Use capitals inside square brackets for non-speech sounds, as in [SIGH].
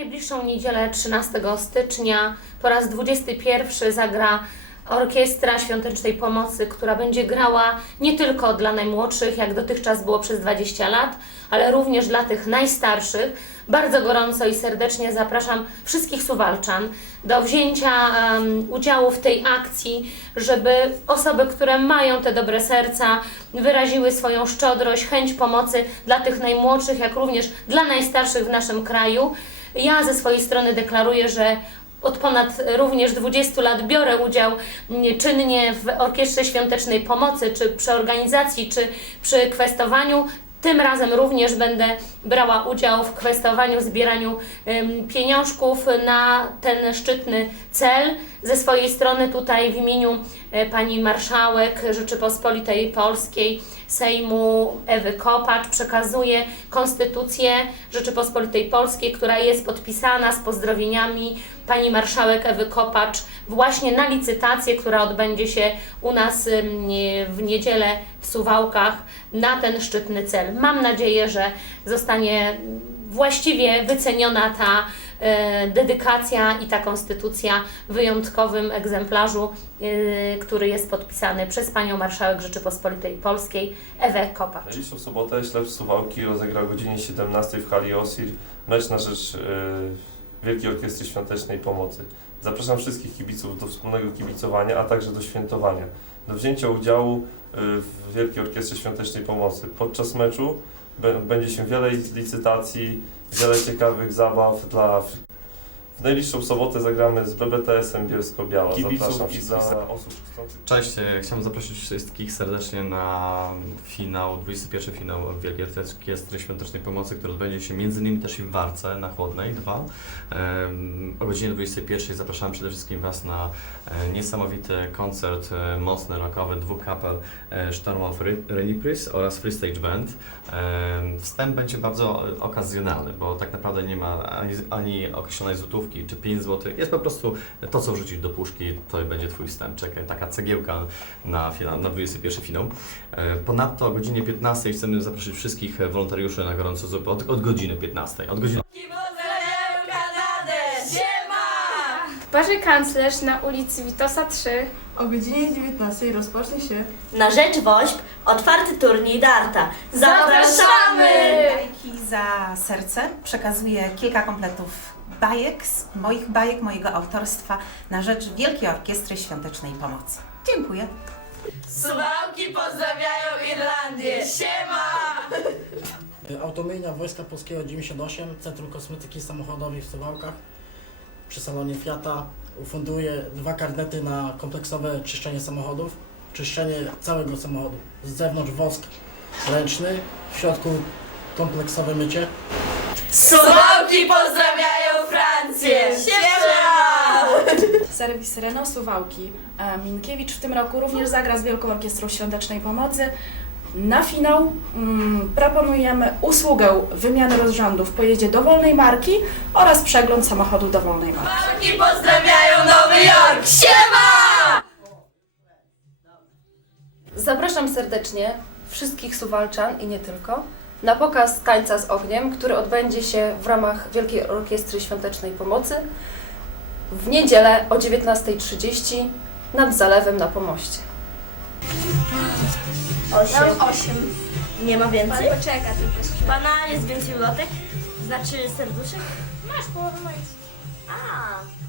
najbliższą niedzielę 13 stycznia po raz 21 zagra Orkiestra Świątecznej Pomocy, która będzie grała nie tylko dla najmłodszych, jak dotychczas było przez 20 lat, ale również dla tych najstarszych. Bardzo gorąco i serdecznie zapraszam wszystkich Suwalczan do wzięcia em, udziału w tej akcji, żeby osoby, które mają te dobre serca, wyraziły swoją szczodrość, chęć pomocy dla tych najmłodszych, jak również dla najstarszych w naszym kraju. Ja ze swojej strony deklaruję, że od ponad również 20 lat biorę udział czynnie w Orkiestrze Świątecznej Pomocy, czy przy organizacji, czy przy kwestowaniu. Tym razem również będę brała udział w kwestowaniu, zbieraniu pieniążków na ten szczytny cel. Ze swojej strony tutaj w imieniu e, pani marszałek Rzeczypospolitej Polskiej Sejmu Ewy Kopacz przekazuję Konstytucję Rzeczypospolitej Polskiej, która jest podpisana z pozdrowieniami pani marszałek Ewy Kopacz właśnie na licytację, która odbędzie się u nas w niedzielę w Suwałkach na ten szczytny cel. Mam nadzieję, że zostanie właściwie wyceniona ta dedykacja i ta konstytucja w wyjątkowym egzemplarzu, e, który jest podpisany przez panią marszałek Rzeczypospolitej Polskiej Ewę Kopacz. Najbliższą sobotę Ślepy Suwałki rozegra o godzinie 17 w hali Osir mecz na rzecz e, Wielkiej Orkiestry Świątecznej Pomocy. Zapraszam wszystkich kibiców do wspólnego kibicowania, a także do świętowania. Do wzięcia udziału e, w Wielkiej Orkiestrze Świątecznej Pomocy. Podczas meczu będzie się wiele licytacji, wiele ciekawych zabaw dla w najbliższą sobotę zagramy z BBTS-em Bielsko-Biała. Kibiców Zapraszam i wszystkich za- osób chcących Cześć, e, chciałem zaprosić wszystkich serdecznie na finał, 21 finał Wielkiej Orkiestry Świątecznej Pomocy, który odbędzie się między innymi też i w Warce na Chłodnej 2. Em, O godzinie 21 zapraszam przede wszystkim Was na e, niesamowity koncert e, mocny, rockowy dwóch kapel e, Storm of Re- Renipris oraz Free Stage Band. Wstęp będzie bardzo e, okazjonalny, bo tak naprawdę nie ma ani, ani określonej złotówki czy 5 zł. Jest po prostu to, co wrzucić do puszki, to będzie Twój wstęp. Czekaj, taka cegiełka na, finał, na 21 finał. E, Ponadto o godzinie 15 chcemy zaprosić wszystkich wolontariuszy na gorąco zupę od, od godziny 15. Od godziny! W barze Kanclerz na ulicy Witosa 3 O godzinie 19 rozpocznie się Na rzecz WOŚP otwarty turniej darta. Zapraszamy! Bajki za serce. Przekazuję kilka kompletów bajek, z moich bajek, mojego autorstwa na rzecz Wielkiej Orkiestry Świątecznej Pomocy. Dziękuję. Suwałki pozdrawiają Irlandię! Siema! [LAUGHS] Automyjnia Wojska Polskiego 98, Centrum Kosmetyki Samochodowej w Suwałkach przy salonie Fiata ufunduje dwa karnety na kompleksowe czyszczenie samochodów, czyszczenie całego samochodu. Z zewnątrz wosk ręczny, w środku kompleksowe mycie. Suwałki pozdrawiają Francję! Siema! serwis Renault Suwałki. E, Minkiewicz w tym roku również zagra z Wielką Orkiestrą Świątecznej Pomocy. Na finał mm, proponujemy usługę wymiany rozrządów w pojeździe dowolnej marki oraz przegląd samochodu dowolnej marki. Suwałki pozdrawiają Nowy Jork! Siema! Zapraszam serdecznie wszystkich Suwalczan i nie tylko na pokaz Tańca z Ogniem, który odbędzie się w ramach Wielkiej Orkiestry Świątecznej Pomocy w niedzielę o 19.30 nad Zalewem na Pomoście. Osiem. Osiem. Nie ma więcej? Poczeka tylko. Pana jest więcej ulotek? Znaczy serduszek? Masz połowę moich. A.